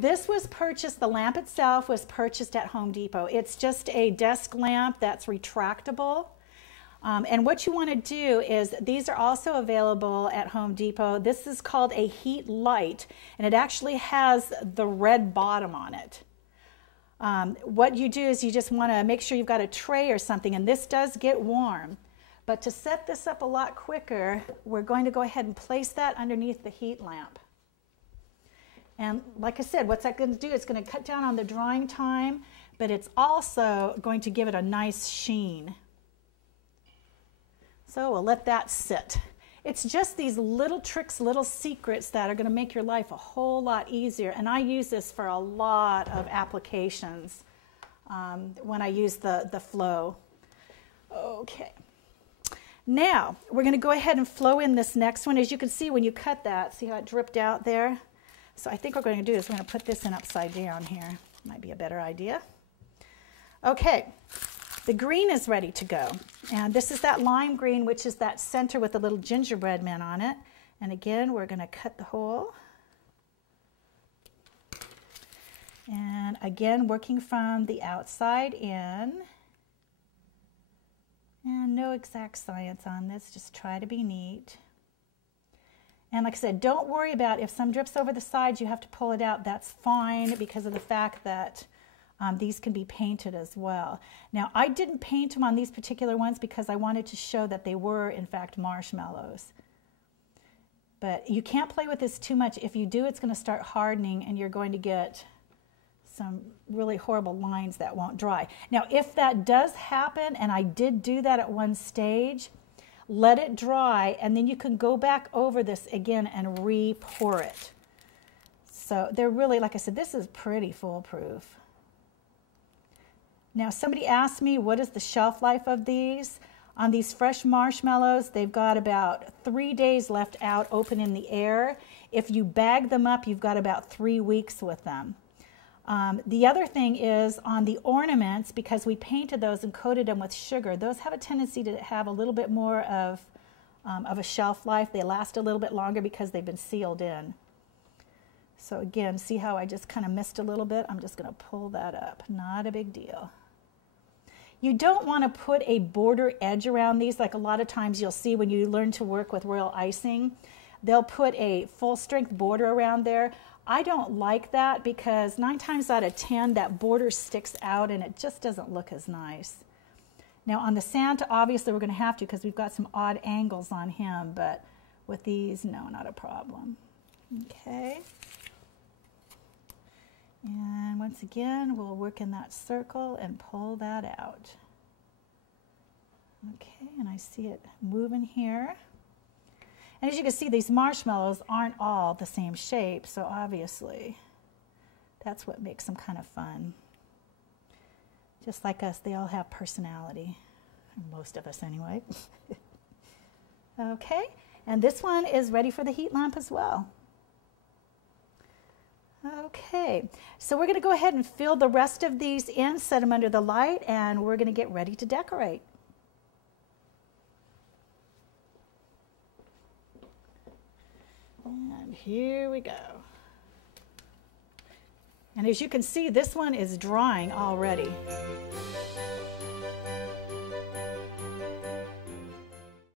This was purchased, the lamp itself was purchased at Home Depot. It's just a desk lamp that's retractable. And what you want to do is, these are also available at Home Depot. This is called a heat light, and it actually has the red bottom on it. What you do is you just want to make sure you've got a tray or something, and this does get warm. But to set this up a lot quicker, we're going to go ahead and place that underneath the heat lamp. And like I said, what's that going to do? It's going to cut down on the drying time, but it's also going to give it a nice sheen. So we'll let that sit. It's just these little tricks, little secrets that are going to make your life a whole lot easier. And I use this for a lot of applications when I use the flow. Okay. Now, we're going to go ahead and flow in this next one. As you can see, when you cut that, see how it dripped out there? So I think what we're going to do is we're going to put this in upside down here. Might be a better idea. Okay, the green is ready to go. And this is that lime green, which is that center with the little gingerbread men on it. And again, we're going to cut the hole. And again, working from the outside in. And no exact science on this, just try to be neat. And like I said, don't worry about if some drips over the sides, you have to pull it out. That's fine because of the fact that these can be painted as well. Now, I didn't paint them on these particular ones because I wanted to show that they were, in fact, marshmallows. But you can't play with this too much. If you do, it's going to start hardening and you're going to get some really horrible lines that won't dry. Now, if that does happen, and I did do that at one stage, let it dry, and then you can go back over this again and re-pour it. So they're really, like I said, this is pretty foolproof. Now, somebody asked me, what is the shelf life of these? On these fresh marshmallows, they've got about 3 days left out open in the air. If you bag them up, you've got about 3 weeks with them. The other thing is on the ornaments, because we painted those and coated them with sugar, those have a tendency to have a little bit more of a shelf life. They last a little bit longer because they've been sealed in. So again, see how I just kind of missed a little bit? I'm just going to pull that up. Not a big deal. You don't want to put a border edge around these, like a lot of times you'll see when you learn to work with royal icing. They'll put a full-strength border around there. I don't like that because 9 times out of 10 that border sticks out and it just doesn't look as nice. Now on the Santa, obviously we're going to have to because we've got some odd angles on him, but with these, no, not a problem. Okay. And once again, we'll work in that circle and pull that out. Okay, and I see it moving here. And as you can see, these marshmallows aren't all the same shape, so obviously that's what makes them kind of fun. Just like us, they all have personality, most of us anyway. Okay, and this one is ready for the heat lamp as well. Okay, so we're going to go ahead and fill the rest of these in, set them under the light, and we're going to get ready to decorate. And here we go. And as you can see, this one is drying already.